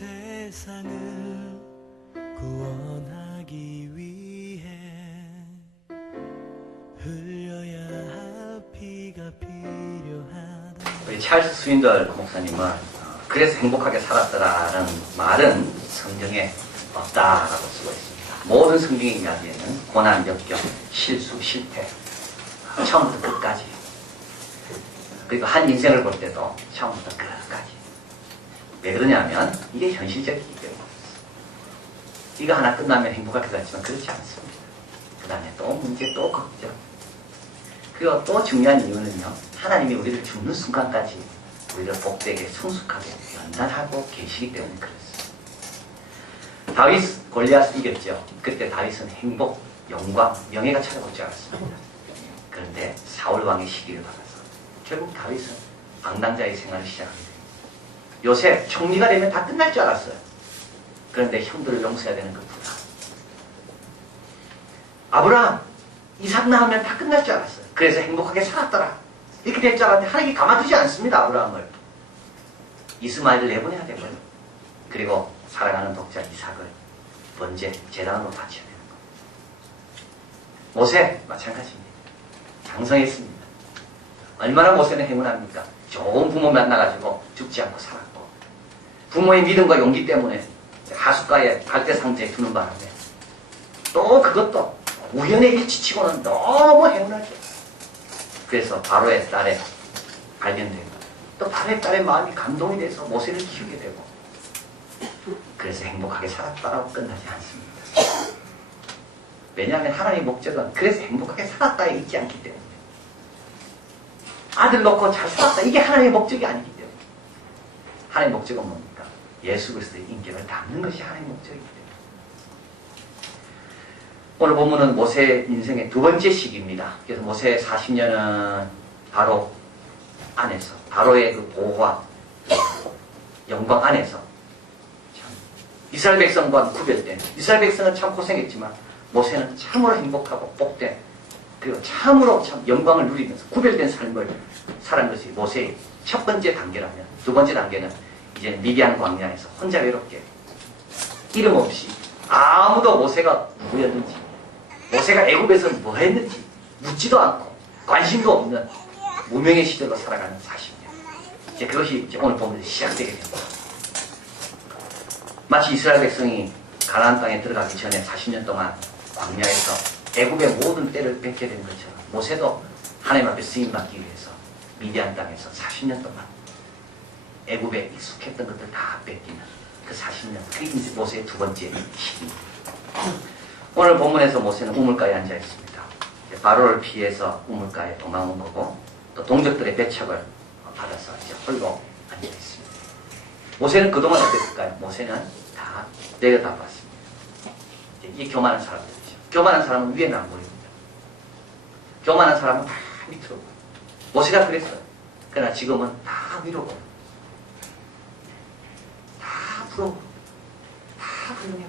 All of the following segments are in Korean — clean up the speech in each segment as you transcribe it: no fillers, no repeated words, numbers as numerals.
세상을 구원하기 위해 흘려야 할 피가 필요하다. 우리 찰스 스윈덜 목사님은 그래서 행복하게 살았더라라는 말은 성경에 없다라고 쓰고 있습니다. 모든 성경의 이야기에는 고난, 역경, 실수, 실패, 처음부터 끝까지, 그리고 한 인생을 볼 때도 처음부터 끝까지. 왜 그러냐면 이게 현실적이기 때문에. 이거 하나 끝나면 행복하게 살지만 그렇지 않습니다. 그 다음에 또 문제, 또 걱정. 그리고 또 중요한 이유는요, 하나님이 우리를 죽는 순간까지 우리를 복되게 성숙하게 연단하고 계시기 때문에 그렇습니다. 다윗 골리앗을 이겼죠. 그때 다윗은 행복, 영광, 명예가 찾아올 줄 알았습니다. 그런데 사울 왕의 시기를 받아서 결국 다윗은 방랑자의 생활을 시작하게 됩니다. 요셉 총리가 되면 다 끝날 줄 알았어요. 그런데 형들을 용서해야 되는 그 부담. 아브라함, 이삭 낳으면 다 끝날 줄 알았어요. 그래서 행복하게 살았더라. 이렇게 될 줄 알았는데 하나님이 가만두지 않습니다. 아브라함을. 이스마엘을 내보내야 되고요. 그리고 사랑하는 독자 이삭을 번제 제단으로 바쳐야 되는 거예요. 모세 마찬가지입니다. 장성했습니다. 얼마나 모세는 행운합니까? 좋은 부모 만나가지고 죽지 않고 살았고, 부모의 믿음과 용기 때문에 하숫가에 갈대상자에 두는 바람에 또 그것도 우연의 일치치고는 너무 행운하죠. 그래서 바로의 딸에 발견되고, 또 바로의 딸의 마음이 감동이 돼서 모세를 키우게 되고, 그래서 행복하게 살았다라고 끝나지 않습니다. 왜냐하면 하나님의 목적은 그래서 행복하게 살았다에 있지 않기 때문에, 아들 놓고 잘 살았다, 이게 하나님의 목적이 아니기 때문에. 하나님의 목적은 뭡니까? 예수 그리스도의 인격을 담는 것이 하나님의 목적이기 때문에. 오늘 본문은 모세 인생의 두 번째 시기입니다. 그래서 모세 40년은 바로 안에서, 바로의 그 보호와 영광 안에서 참 이스라엘 백성과 구별된, 이스라엘 백성은 참 고생했지만 모세는 참으로 행복하고 복된, 그리고 참으로 참 영광을 누리면서 구별된 삶을 살은 것이 모세의 첫 번째 단계라면, 두 번째 단계는 이제는 미디안 광야에서 혼자 외롭게 이름 없이 아무도 모세가 누구였는지, 모세가 애굽에서 뭐 했는지 묻지도 않고 관심도 없는 무명의 시절로 살아가는 40년. 이제 그것이 이제 오늘 보면 시작되게 됩니다. 마치 이스라엘 백성이 가나안 땅에 들어가기 전에 40년 동안 광야에서 애굽의 모든 때를 뺏게 된 것처럼, 모세도 하나님 앞에 쓰임받기 위해서 미디안 땅에서 40년 동안 애굽에 익숙했던 것들 다 뺏기는 그 40년, 그게 모세의 두 번째 시기입니다. 오늘 본문에서 모세는 우물가에 앉아 있습니다. 바로를 피해서 우물가에 도망온 거고, 또 동족들의 배척을 받아서 이제 홀로 앉아 있습니다. 모세는 그동안 어땠을까요? 모세는 다 내려다봤습니다. 이 교만한 사람들이죠. 교만한 사람은 위에는 안 보입니다. 교만한 사람은 다 밑으로 보여요. 모세가 그랬어요. 그러나 지금은 다 위로 보여요. 다 부러워. 다 훌륭해요.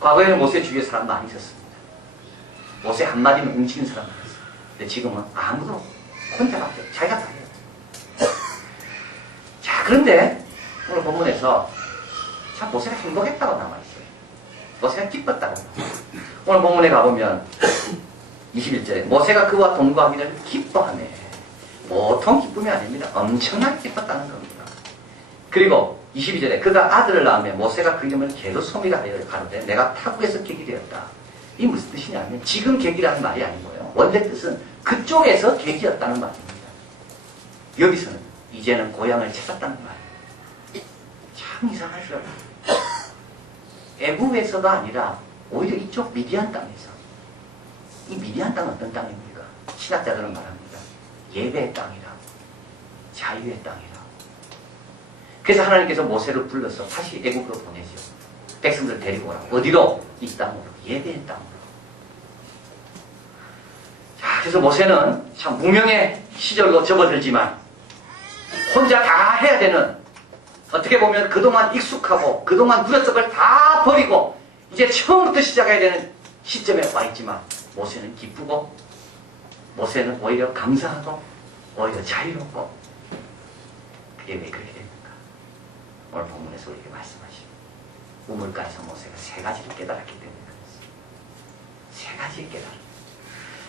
과거에는 모세 주위에 사람 많이 있었습니다. 모세 한마디면 움직이는 사람 많았어요. 근데 지금은 아무도 혼자밖에, 자기가 다 해요. 자, 그런데 오늘 본문에서 참 모세가 행복했다고 남아있어요. 모세가 기뻤다고. 오늘 본문에 가보면 21절에 모세가 그와 동거하기를 기뻐하네. 보통 기쁨이 아닙니다. 엄청나게 기뻤다는 겁니다. 그리고 22절에 그가 아들을 낳으며 모세가 그 이름을 게르솜이라 하여 가로되 내가 타국에서 객이 되었다. 이 무슨 뜻이냐면 지금 객이라는 말이 아니고요. 원래 뜻은 그쪽에서 객이었다는 말입니다. 여기서는 이제는 고향을 찾았다는 말이에요. 참 이상하죠. 애굽에서가 아니라 오히려 이쪽 미디안 땅에서. 이 미디안 땅은 어떤 땅입니까? 신학자들은 말합니다. 예배의 땅이라, 자유의 땅이라. 그래서 하나님께서 모세를 불러서 다시 애굽으로 보내죠. 백성들을 데리고 오라고. 어디로? 이 땅으로. 예배의 땅으로. 자, 그래서 모세는 참 무명의 시절로 접어들지만 혼자 다 해야 되는, 어떻게 보면 그동안 익숙하고 그동안 누렸던 걸 다 버리고 이제 처음부터 시작해야 되는 시점에 와 있지만 모세는 기쁘고, 모세는 오히려 감사하고, 오히려 자유롭고. 그게 왜 그렇게 됩니까? 오늘 본문에서 우리에게 말씀하십니다. 우물가에서 모세가 세 가지를 깨달았기 때문에 그렇습니다. 세 가지의 깨달음.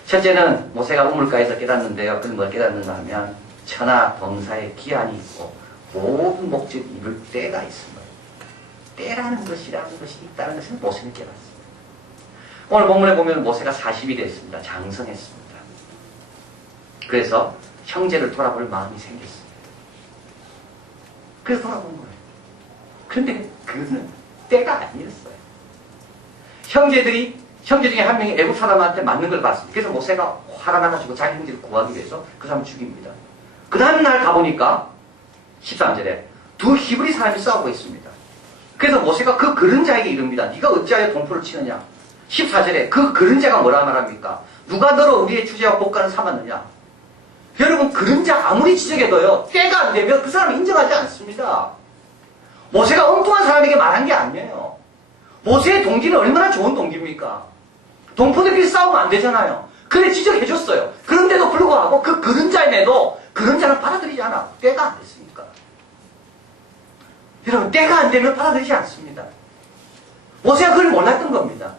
첫째는 모세가 우물가에서 깨닫는데요. 그건 뭘 깨닫는가 하면 천하 범사에 기한이 있고 모든 목적이 이룰 때가 있습니다. 때라는 것이라는 것이 있다는 것을 모세는 깨닫습니다. 오늘 본문에 보면 모세가 40이 됐습니다. 장성했습니다. 그래서 형제를 돌아볼 마음이 생겼습니다. 그래서 돌아본 거예요. 그런데 그는 때가 아니었어요. 형제 중에 한 명이 애국 사람한테 맞는 걸 봤습니다. 그래서 모세가 화가 나가지고 자기 형제를 구하기 위해서 그 사람을 죽입니다. 그 다음 날 가보니까 13절에 두 히브리 사람이 싸우고 있습니다. 그래서 모세가 그 그른자에게 이릅니다. 네가 어찌하여 동포를 치느냐. 14절에 그 그른자가 뭐라 말합니까? 누가 너로 우리의 주제와 복간을 삼았느냐. 여러분, 그른자 아무리 지적해도요, 때가 안 되면 그 사람을 인정하지 않습니다. 모세가 엉뚱한 사람에게 말한 게 아니에요. 모세의 동기는 얼마나 좋은 동기입니까? 동포들끼리 싸우면 안 되잖아요. 그래 지적해줬어요. 그런데도 불구하고 그 그른자임에도 그른자는 받아들이지 않아. 때가 안 됐으니까. 여러분, 때가 안 되면 받아들이지 않습니다. 모세가 그걸 몰랐던 겁니다.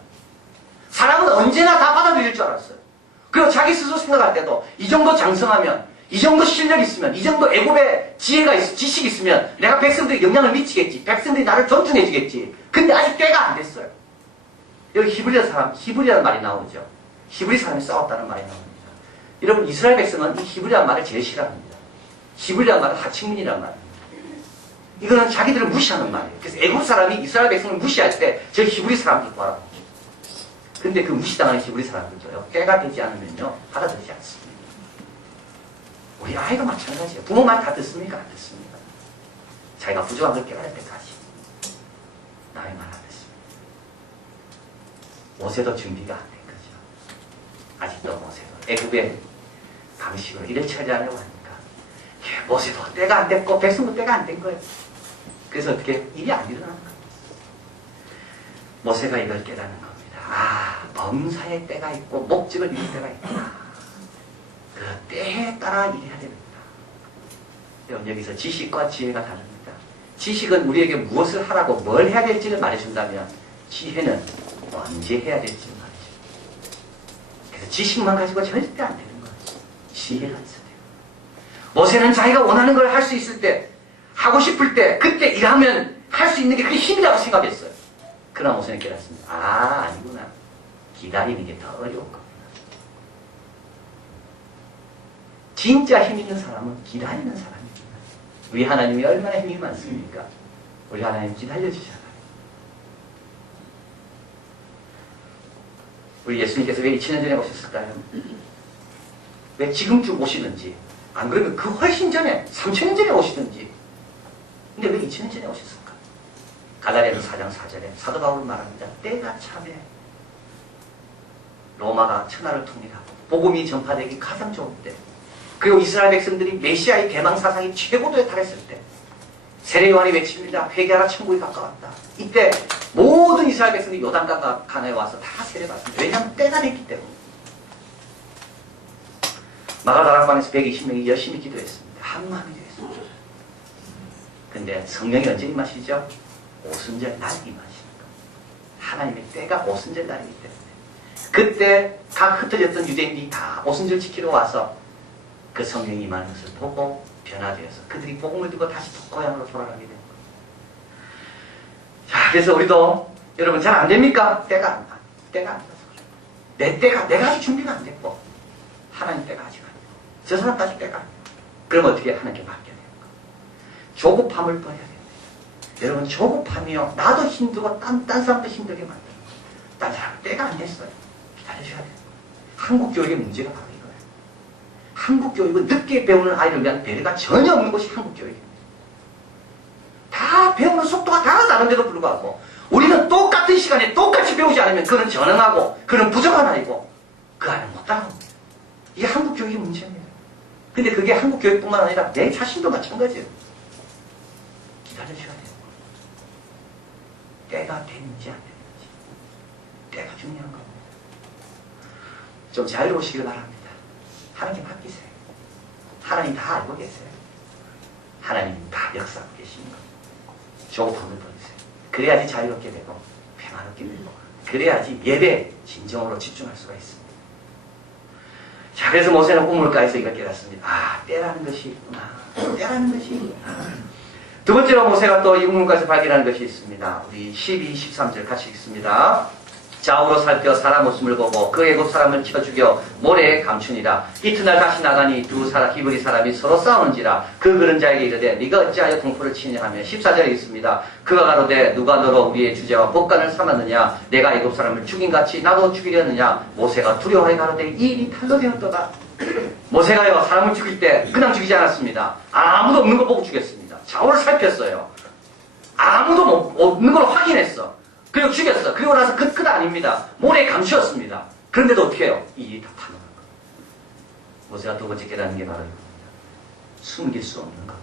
사람은 언제나 다 받아들일 줄 알았어요. 그리고 자기 스스로 생각할 때도 이 정도 장성하면, 이 정도 실력 있으면, 이 정도 애굽의 지식이 있으면 내가 백성들에 영향을 미치겠지. 백성들이 나를 존중해주겠지. 근데 아직 때가 안 됐어요. 여기 히브리라는 말이 나오죠. 히브리 사람이 싸웠다는 말이 나옵니다. 여러분, 이스라엘 백성은 이 히브리라는 말을 제일 싫어합니다. 히브리라는 말은 하층민이라는 말입니다. 이거는 자기들을 무시하는 말이에요. 그래서 애굽 사람이 이스라엘 백성을 무시할 때 저 히브리 사람들 봐라. 근데 그 무시당하는 히브리 사람들도요, 때가 되지 않으면요, 받아들이지 않습니다. 우리 아이도 마찬가지예요. 부모 말 다 듣습니까? 안 듣습니다. 자기가 부족한 걸 깨달을 때까지 남의 말 안 듣습니다. 모세도 준비가 안 된 거죠. 아직도 모세도 애굽의 방식으로 일을 처리하려고 하니까 모세도 때가 안 됐고 백성도 때가 안 된 거예요. 그래서 어떻게 일이 안 일어나는 거예요. 모세가 이걸 깨닫는 겁니다. 아, 범사의 때가 있고 목적을 이룰 때가 있구나. 그 때에 따라 일해야 됩니다. 여러분, 여기서 지식과 지혜가 다릅니다. 지식은 우리에게 무엇을 하라고 뭘 해야 될지를 말해준다면 지혜는 언제 해야 될지를 말해줍니다. 그래서 지식만 가지고 절대 안 되는 거예요. 지혜가 있어야 돼요. 모세는 자기가 원하는 걸 할 수 있을 때, 하고 싶을 때, 그때 일하면 할 수 있는 게 그게 힘이라고 생각했어요. 그러나 모세는 깨닫습니다. 아, 아니구나. 기다리는 게 더 어려운 겁니다. 진짜 힘 있는 사람은 기다리는 사람입니다. 우리 하나님이 얼마나 힘이 많습니까? 우리 하나님 기다려주잖아요. 우리 예수님께서 왜 2000년 전에 오셨을까요? 왜 지금쯤 오시든지, 안 그러면 그 훨씬 전에, 3000년 전에 오시든지. 근데 왜 2000년 전에 오셨을까? 갈라디아서 4장 4절에 사도 바울은 말합니다. 때가 참에 로마가 천하를 통일하고 복음이 전파되기 가장 좋은 때, 그리고 이스라엘 백성들이 메시아의 개망 사상이 최고도에 달했을 때, 세례 요한이 외칩니다. 회개하라, 천국이 가까웠다. 이때 모든 이스라엘 백성들이 요단강 가나에 와서 다 세례받습니다. 왜냐하면 때가 됐기 때문에. 마가다락방에서 120명이 열심히 기도했습니다. 한마음이 되었습니다. 근데 성령이 언제 임하시죠? 오순절 날 임하시는 겁니다. 하나님의 때가 오순절 날이기 때문에. 그때 각 흩어졌던 유대인들이 다 오순절 지키러 와서 그 성령이 임하는 것을 보고 변화되어서 그들이 복음을 듣고 다시 고향으로 돌아가게 된 거예요. 자, 그래서 우리도 여러분 잘 안 됩니까? 때가 안 돼서 그래요. 내가 아직 준비가 안 됐고 하나님 때가 아직 안 됐고 저 사람까지 때가 안 돼요. 그럼 어떻게 하나님께 맡겨야 되는 거예요? 조급함을 버려야 됩니다. 여러분, 조급함이요, 나도 힘들고 딴 사람도 힘들게 만드는 거예요. 딴 사람 때가 안 됐어요. 기다려줘야 돼요. 한국 교육의 문제가 바로 이거예요. 한국 교육은 늦게 배우는 아이를 위한 배려가 전혀 없는 것이 한국 교육입니다. 다 배우는 속도가 다 다른데도 불구하고 우리는 똑같은 시간에 똑같이 배우지 않으면 그는 전능하고 그는 부족한 아이고 그 아이는 못 따라옵니다. 이게 한국 교육의 문제입니다. 근데 그게 한국 교육뿐만 아니라 내 자신도 마찬가지예요. 기다려줘야 돼요. 때가 되는지 안 되는지. 때가 중요한 겁니다. 좀 자유로우시길 바랍니다. 하나님 맡기세요. 하나님 다 알고 계세요. 하나님 다 역사하고 계신 겁니다. 조금을 버리세요. 그래야지 자유롭게 되고 평화롭게 되고 그래야지 예배에 진정으로 집중할 수가 있습니다. 자, 그래서 모세는 우물가에서 이걸 깨닫습니다. 아, 때라는 것이 있구나. 때라는 것이 있구나. 두 번째로 모세가 또 이 우물가에서 발견하는 것이 있습니다. 우리 12, 13절 같이 읽습니다. 좌우로 살펴 사람 모습을 보고 그 애국 사람을 쳐 죽여 모래에 감추니라. 이튿날 다시 나가니 두 사람 히브리 사람이 서로 싸우는지라. 그 그른자에게 이르되 네가 어찌하여 동포를 치느냐 하며 14절에 있습니다. 그가 가로되 누가 너로 우리의 주제와 법관을 삼았느냐. 내가 애국 사람을 죽인같이 나도 죽이려느냐. 모세가 두려워하여 가로되 이 일이 탈로 되었도다. 모세가요 사람을 죽일 때 그냥 죽이지 않았습니다. 아무도 없는 걸 보고 죽였습니다. 좌우를 살폈어요. 아무도 없는 걸 확인했어. 그리고 죽였어. 그리고 나서 끝 아닙니다. 모래에 감추었습니다. 그런데도 어떻게 해요? 이 일이 다 타는 거예요. 모세가 두 번째 깨닫는 게 바로 이겁니다. 숨길 수 없는 겁니다.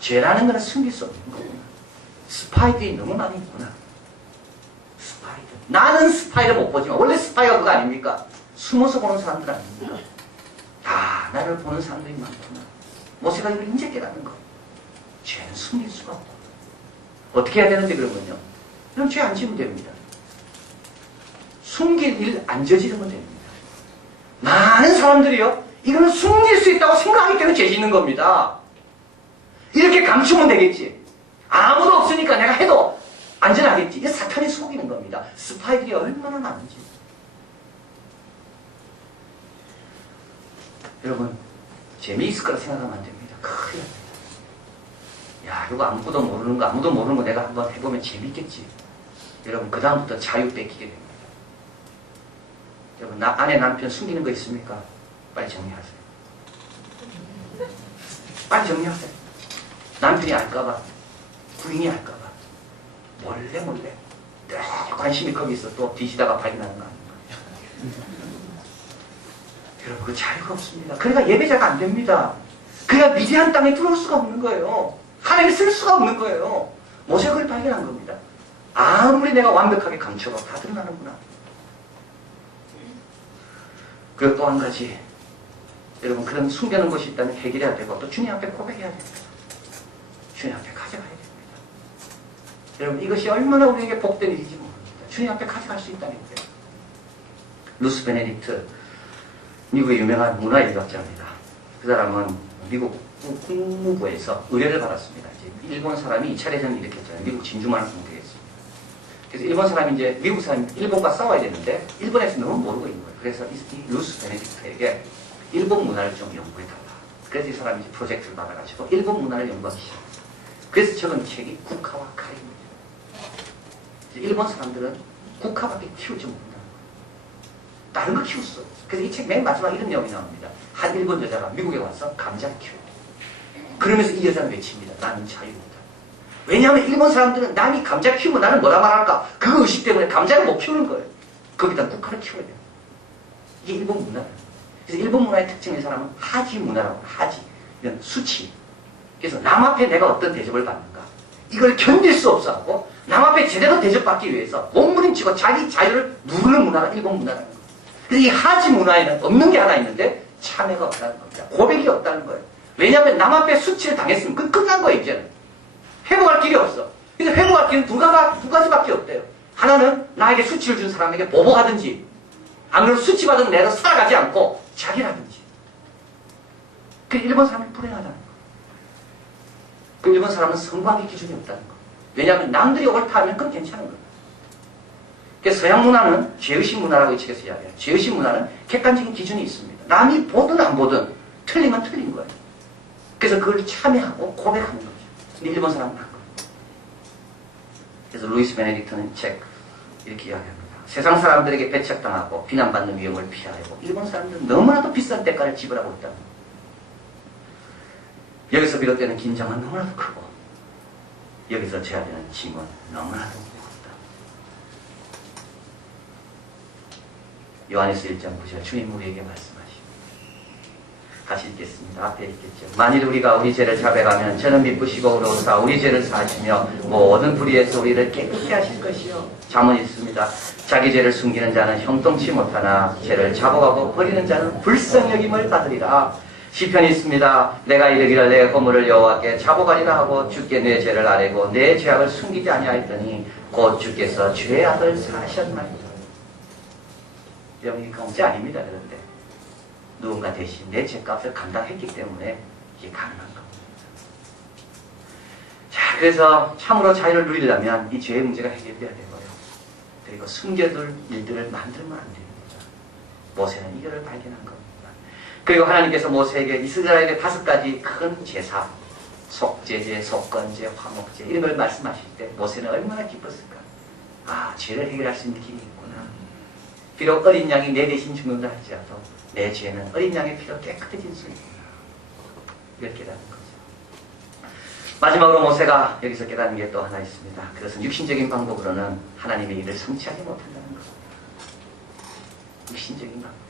죄라는 것은 숨길 수 없는 거구나. 스파이들이 너무 많이 있구나. 스파이들. 나는 스파이를 못 보지만 원래 스파이가 그거 아닙니까? 숨어서 보는 사람들 아닙니까? 다 나를 보는 사람들이 많구나. 모세가 이걸 이제 깨닫는 거. 죄는 숨길 수가 없고. 어떻게 해야 되는데 그러면요? 그럼 죄 안 지으면 됩니다. 숨길 일 안 저지르면 됩니다. 많은 사람들이요, 이거는 숨길 수 있다고 생각하기 때문에 죄 짓는 겁니다. 이렇게 감추면 되겠지. 아무도 없으니까 내가 해도 안전하겠지. 이게 사탄이 속이는 겁니다. 스파이들이 얼마나 많은지. 여러분, 재미있을 거라 생각하면 안 됩니다. 큰일 납니다. 야, 이거 아무도 모르는 거 내가 한번 해보면 재밌겠지. 여러분, 그 다음부터 자유 뺏기게 됩니다. 여러분, 아내 남편 숨기는 거 있습니까? 빨리 정리하세요. 빨리 정리하세요. 남편이 알까봐, 부인이 알까봐, 몰래 관심이 거기 있어 또 뒤지다가 발견하는 거 아닌가. 여러분, 그 자유가 없습니다. 그러니까 예배자가 안 됩니다. 그러니까 미디안 땅에 들어올 수가 없는 거예요. 하나님을 쓸 수가 없는 거예요. 모세가 그걸 발견한 겁니다. 아무리 내가 완벽하게 감춰도 다 드러나는구나. 그리고 또 한 가지, 여러분, 그런 숨겨놓은 것이 있다면 해결해야 되고 또 주님 앞에 고백해야 됩니다. 주님 앞에 가져가야 됩니다. 여러분, 이것이 얼마나 우리에게 복된 일인지 모릅니다. 주님 앞에 가져갈 수 있다는 거예요. 루스 베네딕트, 미국의 유명한 문화인학자입니다. 그 사람은 미국 국무부에서 의뢰를 받았습니다. 이제 일본 사람이 2차례전을 일으켰잖아요. 미국 진주만을 공격했습니다. 그래서 일본 사람이 이제 미국 사람이 일본과 싸워야 되는데 일본에서 너무 모르고 있는 거예요. 그래서 이 루스 베네딕트에게 일본 문화를 좀 연구해달라. 그래서 이 사람이 이제 프로젝트를 받아가지고 일본 문화를 연구하기 시작했어요. 그래서 적은 책이 국화와 칼입니다. 일본 사람들은 국화밖에 키우지 못한다는 거예요. 다른 거 키웠어. 그래서 이 책 맨 마지막 이런 내용이 나옵니다. 한 일본 여자가 미국에 와서 감자를 키워. 그러면서 이 여자는 외칩니다. 나는 자유롭다. 왜냐하면 일본 사람들은 남이 감자 키우면 나는 뭐라 말할까? 그 의식 때문에 감자를 못 키우는 거예요. 거기다 국화를 키워야 돼요. 이게 일본 문화예요. 그래서 일본 문화의 특징인 사람은 하지 문화라고. 하지. 이건 수치. 그래서 남 앞에 내가 어떤 대접을 받는가. 이걸 견딜 수 없어 하고 남 앞에 제대로 대접받기 위해서 몸부림치고 자기 자유를 누르는 문화가 일본 문화라는 거예요. 그래서 이 하지 문화에는 없는 게 하나 있는데 참회가 없다는 겁니다. 고백이 없다는 거예요. 왜냐하면 남 앞에 수치를 당했으면 그건 끝난 거예요. 이제는. 회복할 길이 없어. 그래서 회복할 길은 두 가지밖에 없대요. 하나는 나에게 수치를 준 사람에게 보복하든지, 아니면 수치받은 내로 살아가지 않고 자기라든지. 그 일본 사람이 불행하다는 거예요. 그 일본 사람은 성공의 기준이 없다는 거예요. 왜냐하면 남들이 옳다 하면 그건 괜찮은 거예요. 그래서 서양 문화는 죄의식 문화라고 이 책에서 이야기해요. 죄의식 문화는 객관적인 기준이 있습니다. 남이 보든 안 보든 틀리면 틀린 거예요. 그래서 그걸 참여하고 고백하는 거죠. 근데 일본 사람은 안 그래요. 그래서 루이스 베네딕트는 책 이렇게 이야기합니다. 세상 사람들에게 배척당하고 비난받는 위험을 피하려고 일본 사람들은 너무나도 비싼 대가를 지불하고 있다는 거예요. 여기서 비롯되는 긴장은 너무나도 크고 여기서 져야 되는 짐은 너무나도 무겁다. 요한에서 1장 9절 주님 우리에게 말씀하십니다. 같이 읽겠습니다. 앞에 읽겠죠. 만일 우리가 우리 죄를 자백하면 저는 미쁘시고 의로우사 우리 죄를 사하시며 모든 불의에서 우리를 깨끗게 하실 것이요. 잠언 있습니다. 자기 죄를 숨기는 자는 형통치 못하나 죄를 자복하고 버리는 자는 불쌍히 여김을 받으리라. 시편이 있습니다. 내가 이르기를 내 허물을 여호와께 자복하리라 하고 주께 내 죄를 아뢰고 내 죄악을 숨기지 아니하였더니 곧 주께서 죄의 악을 사하셨나이다. 여러분, 이게 공짜 아닙니다. 그런데 누군가 대신 내 죄값을 감당했기 때문에 이게 가능한 겁니다. 자, 그래서 참으로 자유를 누리려면 이 죄의 문제가 해결돼야 되고요. 그리고 숨겨둘 일들을 만들면 안 됩니다. 모세는 이거를 발견한 겁니다. 그리고 하나님께서 모세에게 이스라엘의 5가지 큰 제사, 속죄제, 속건제, 화목제 이런 걸 말씀하실 때 모세는 얼마나 기뻤을까. 아, 죄를 해결할 수 있는 길이 있구나. 비록 어린 양이 내 대신 죽는다 할지라도 내 죄는 어린 양의 피로 깨끗해질 수 있구나. 이걸 깨닫는 거죠. 마지막으로 모세가 여기서 깨닫는 게 또 하나 있습니다. 그것은 육신적인 방법으로는 하나님의 일을 성취하지 못한다는 겁니다. 육신적인 방법.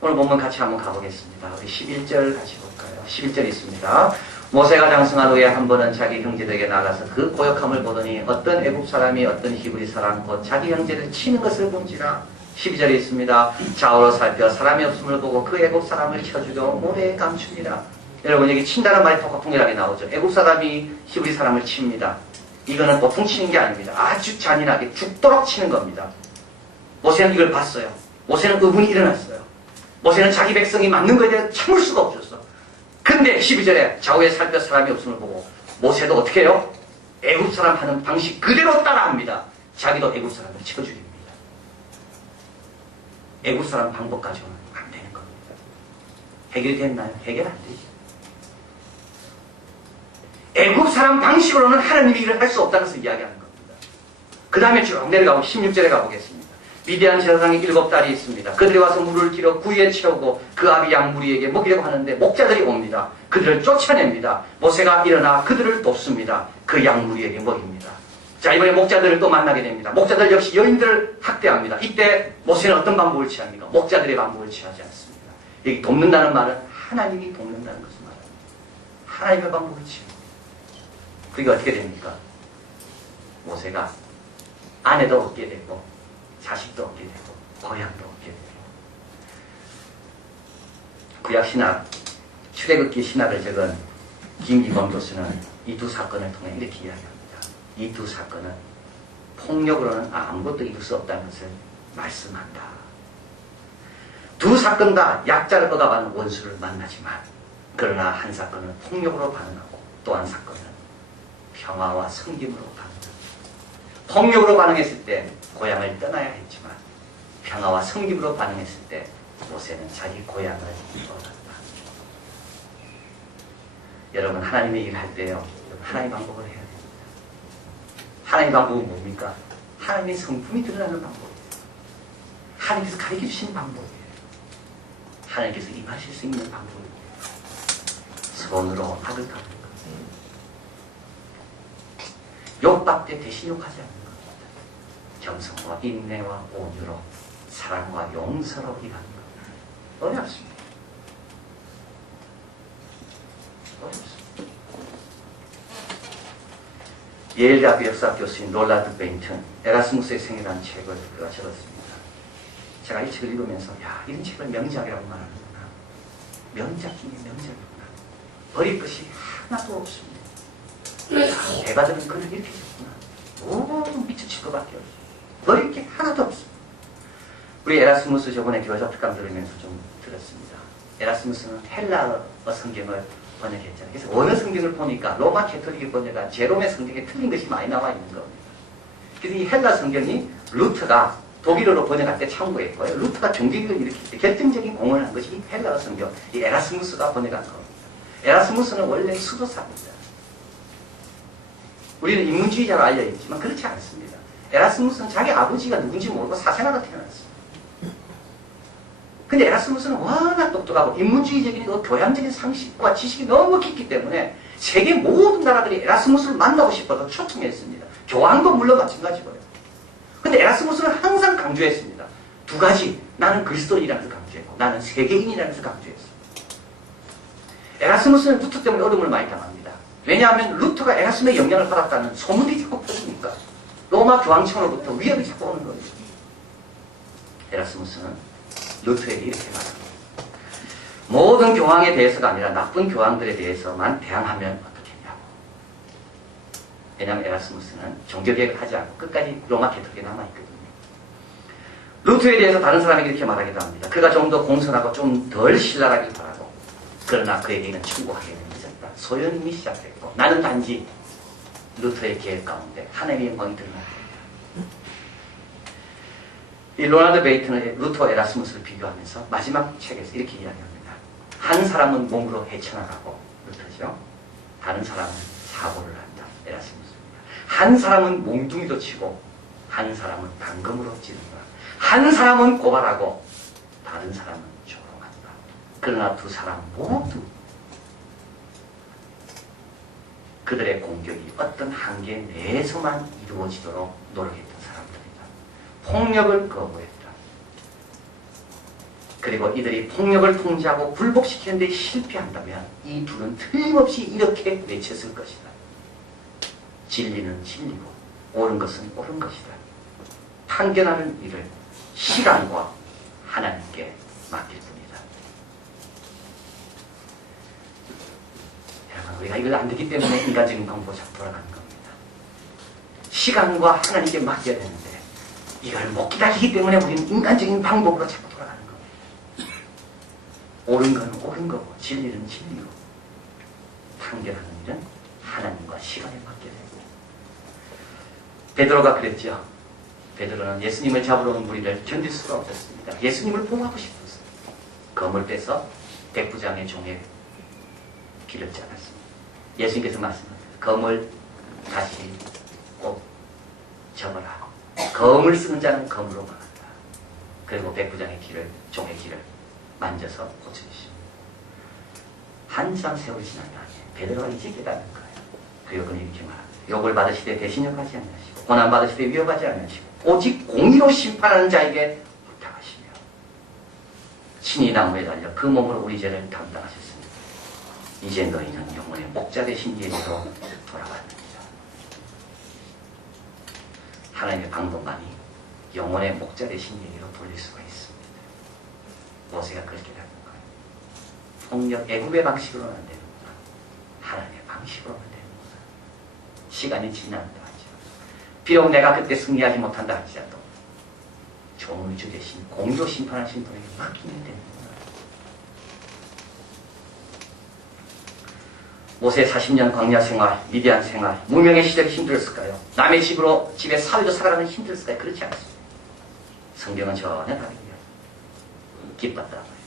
오늘 본문 같이 한번 가보겠습니다. 우리 11절 같이 볼까요? 11절 있습니다. 모세가 장성한 후에 한 번은 자기 형제들에게 나가서 그 고역함을 보더니 어떤 애굽 사람이 어떤 히브리 사람 곧 자기 형제를 치는 것을 본지라. 12절에 있습니다. 좌우로 살펴 사람이 없음을 보고 그 애굽 사람을 쳐 죽여 모래에 감춥니다. 여러분, 여기 친다는 말이 통일하게 나오죠. 애굽 사람이 히브리 사람을 칩니다. 이거는 보통 치는 게 아닙니다. 아주 잔인하게 죽도록 치는 겁니다. 모세는 이걸 봤어요. 모세는 의문이 일어났어요. 모세는 자기 백성이 맞는 것에 대해 참을 수가 없었어. 근데 12절에 좌우에 살펴 사람이 없음을 보고 모세도 어떻게 해요? 애굽 사람 하는 방식 그대로 따라합니다. 자기도 애굽 사람을 쳐죽입니다. 애굽 사람 방법 가지고는 안 되는 겁니다. 해결이 됐나요? 해결 안 되죠. 애굽 사람 방식으로는 하나님의 일을 할 수 없다는 것을 이야기하는 겁니다. 그 다음에 쭉 내려가고 16절에 가보겠습니다. 미디안 제사장이 7딸이 있습니다. 그들이 와서 물을 길어 구이에 채우고 그 아비 양무리에게 먹이려고 하는데 목자들이 옵니다. 그들을 쫓아냅니다. 모세가 일어나 그들을 돕습니다. 그 양무리에게 먹입니다. 자, 이번에 목자들을 또 만나게 됩니다. 목자들 역시 여인들을 학대합니다. 이때 모세는 어떤 방법을 취합니까? 목자들의 방법을 취하지 않습니다. 여기 돕는다는 말은 하나님이 돕는다는 것을 말합니다. 하나님의 방법을 취합니다. 그게 어떻게 됩니까? 모세가 아내도 얻게 되고 자식도 얻게 되고 고향도 얻게 되고. 구약신학 출애굽기 신학을 적은 김기범 교수는 이 두 사건을 통해 이렇게 이야기합니다. 이 두 사건은 폭력으로는 아무것도 이룰 수 없다는 것을 말씀한다. 두 사건 다 약자를 억압하는 원수를 만나지만 그러나 한 사건은 폭력으로 반응하고 또 한 사건은 평화와 섬김으로 반응합니다. 폭력으로 반응했을 때 고향을 떠나야 했지만 평화와 섬김으로 반응했을 때 모세는 자기 고향을 떠났다. 여러분, 하나님의 일을 할 때요, 하나님의 방법을 해야 됩니다. 하나님의 방법은 뭡니까? 하나님의 성품이 드러나는 방법이에요. 하나님께서 가르쳐 주시는 방법이에요. 하나님께서 임하실 수 있는 방법이에요. 손으로 악을 갚는 것. 욕받 때 대신 욕하지 않는 겁니다. 겸손과 인내와 온유로 사랑과 용서로 일하는 겁니다. 어렵습니다. 어렵습니다. 예일 대학교 역사 교수인 롤라드 베인튼 에라스무스의 생애라는 책을 그가 적었습니다. 제가 이 책을 읽으면서 야, 이런 책을 명작이라고 말하는구나. 명작 중에 명작이구나. 버릴 것이 하나도 없습니다. 대가들은 글을 이렇게 썼구나. 모두 미쳐칠 것밖에 없어. 버릴 게 하나도 없어. 우리 에라스무스 저번에 교사 특강 들으면서 좀 들었습니다. 에라스무스는 헬라어 성경을 번역했잖아요. 그래서 원어 성경을 보니까 로마 캐톨릭이 번역한 제롬의 성경에 틀린 것이 많이 나와 있는 겁니다. 그래서 이 헬라 성경이 루터가 독일어로 번역할 때 참고했고요. 루터가 종교개혁을 일으킬 때 결정적인 공헌을 한 것이 이 헬라어 성경, 이 에라스무스가 번역한 겁니다. 에라스무스는 원래 수도사입니다. 우리는 인문주의자로 알려있지만 그렇지 않습니다. 에라스무스는 자기 아버지가 누군지 모르고 사생아로 태어났습니다. 근데 에라스무스는 워낙 똑똑하고 인문주의적인 교양적인 상식과 지식이 너무 깊기 때문에 세계 모든 나라들이 에라스무스를 만나고 싶어서 초청했습니다. 교황도 물론 마찬가지고요. 근데 에라스무스는 항상 강조했습니다. 두 가지, 나는 그리스도인이라는 것을 강조했고 나는 세계인이라는 것을 강조했습니다. 에라스무스는 루터 때문에 어려움을 많이 당합니다. 왜냐하면 루터가 에라스무스의 영향을 받았다는 소문이 자꾸 퍼지니까 로마 교황청으로부터 위협이 자꾸 오는 거예요. 에라스무스는 루터에게 이렇게 말합니다. 모든 교황에 대해서가 아니라 나쁜 교황들에 대해서만 대항하면 어떻겠냐고. 왜냐하면 에라스무스는 종교개혁을 하지 않고 끝까지 로마 개토릭에 남아있거든요. 루터에 대해서 다른 사람에게 이렇게 말하기도 합니다. 그가 좀 더 공손하고 좀 덜 신랄하길 바라고. 그러나 그에게는 충고하기는 늦었다. 소연이 이미 시작됐고 나는 단지 루터의 계획 가운데 하나님의 영광이 드러났다. 이 로나드 베이트는 루터 에라스무스를 비교하면서 마지막 책에서 이렇게 이야기합니다. 한 사람은 몸으로 헤쳐나가고 루터죠. 다른 사람은 사고를 한다. 에라스무스입니다. 한 사람은 몽둥이도 치고 한 사람은 단검으로 찌른다. 한 사람은 고발하고 다른 사람은 조롱한다. 그러나 두 사람 모두 그들의 공격이 어떤 한계 내에서만 이루어지도록 노력했던 사람들이다. 폭력을 거부했다. 그리고 이들이 폭력을 통제하고 굴복시키는 데 실패한다면 이 둘은 틀림없이 이렇게 외쳤을 것이다. 진리는 진리고 옳은 것은 옳은 것이다. 판결하는 일을 시간과 하나님께 맡길 뿐이다. 여러분, 우리가 이걸 안 되기 때문에 인간적인 방법으로 자꾸 돌아가는 겁니다. 시간과 하나님께 맡겨야 되는데 이걸 못 기다리기 때문에 우리는 인간적인 방법으로 자꾸 돌아가는 겁니다. 옳은 건 옳은 거고 진리는 진리고 판결하는 일은 하나님과 시간에 맡겨야 되고. 베드로가 그랬죠. 베드로는 예수님을 잡으러 온 무리를 견딜 수가 없었습니다. 예수님을 보호하고 싶었어요. 검을 빼서 백부장의 종에 길을 짜놨습니다. 예수님께서 말씀하셨어요. 검을 다시 꼭 접어라. 검을 쓰는 자는 검으로 막았다. 그리고 백부장의 길을, 종의 길을 만져서 고쳐주십니다. 한참 세월이 지난 다음에 베드로가 이제 깨닫는 거예요. 그리고 그는 이렇게 말합니다. 욕을 받으시되 대신욕하지 않으시고 고난 받으시되 위협하지 않으시고 오직 공의로 심판하는 자에게 부탁하시며 친히 나무에 달려 그 몸으로 우리 죄를 담당하셨습니다. 이제 너희는 영혼의 목자 되신 예수로 돌아갑니다. 하나님의 방법만이 영혼의 목자 되신 예수로 돌릴 수가 있습니다. 모세가 그렇게 하는 거예요. 폭력, 애국의 방식으로는 안 되는구나. 하나님의 방식으로는 되는구나. 시간이 지난다. 비록 내가 그때 승리하지 못한다 할지라도 종주 대신 공의로 심판하신 분에게 맡기면 되는구나. 모세 40년 광야 생활, 미디안 생활, 무명의 시절이 힘들었을까요? 남의 집에 사위로 살아가는 힘들었을까요? 그렇지 않습니다. 성경은 전혀 다릅니다. 기뻤다고요.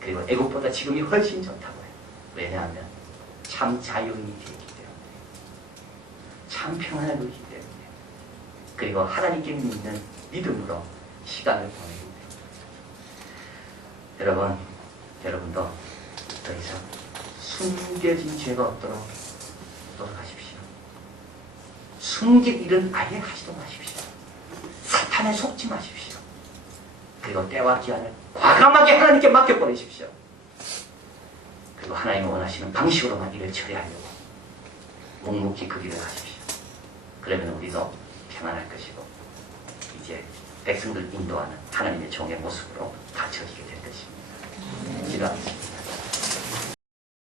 그리고 애국보다 지금이 훨씬 좋다고요. 왜냐하면 참 자유인이 되기 때문에, 참 평안을 누리기 때문에, 그리고 하나님께 믿는 믿음으로 시간을 보내게 됩니다. 여러분도 더 이상 숨겨진 죄가 없도록 노력하십시오. 숨길 일은 아예 하지도 마십시오. 사탄에 속지 마십시오. 그리고 때와 기한을 과감하게 하나님께 맡겨버리십시오. 그리고 하나님이 원하시는 방식으로만 일을 처리하려고 묵묵히 그 길을 하십시오. 그러면 우리도 평안할 것이고 이제 백성들 인도하는 하나님의 종의 모습으로 갖춰지게 될 것입니다. 기도하겠습니다.